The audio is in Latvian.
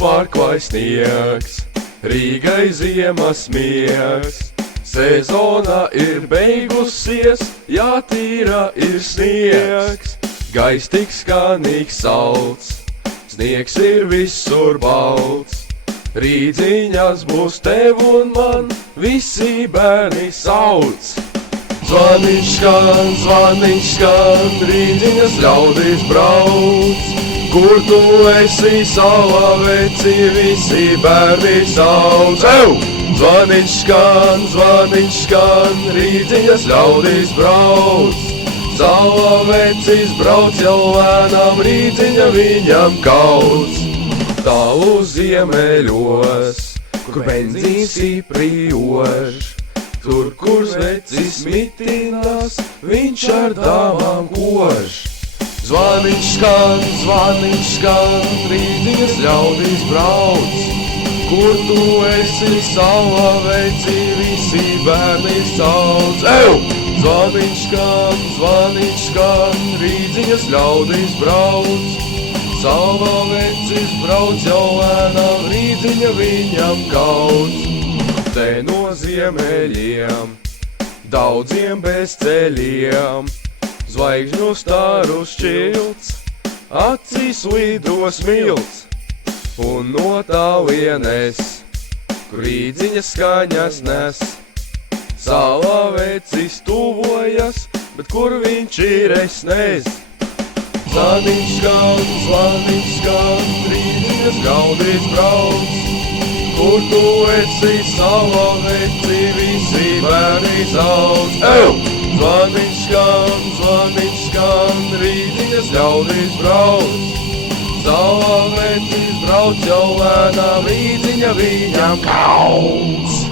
pārklāj sniegs, Rīgai ziemas miegs. Sezona ir beigusies, jātīra ir sniegs, gaiss tik skanīgs salds, sniegs ir visur balts. Rīdziņas būs tev un man, visi bērni sauc. Zvaniņš skan, rīdziņas ļaudis brauc. Kur tu esi, savā veci, visi bērni sauc. Zvaniņš skan, rīdziņas ļaudis brauc. Savā vecis brauc jau lēnām, rīdziņa viņam kauts. Tālu ziemeļos, kur benzīns īpriož, tur, kur vecis mitinās, viņš ar dāmām kož. Zvaniņš skan, rīdziņas ļaudis brauc. Kur tu esi, savā veci, visi bērni sauc. Zvaniņš skan, rīdziņas ļaudis brauc. Savā vecis brauc jau lēnām, rīdziņa viņam kauts. Te no ziemeļiem, daudziem bez ceļiem, zvaigžņu staru šķilts, acīs lido smilts. Un no tālienes, kur rīdziņas skaņas nes, savā vecis tuvojas, bet kur viņš ir, es nez. Zvaniņš skan, rīdziņas ļaudis brauc. Kur tu esi, savā veci, visi bērni sauc. Zvaniņš skan, rīdziņas ļaudis brauc. Savā vecis brauc jau lēnām, rīdziņa viņam kauts.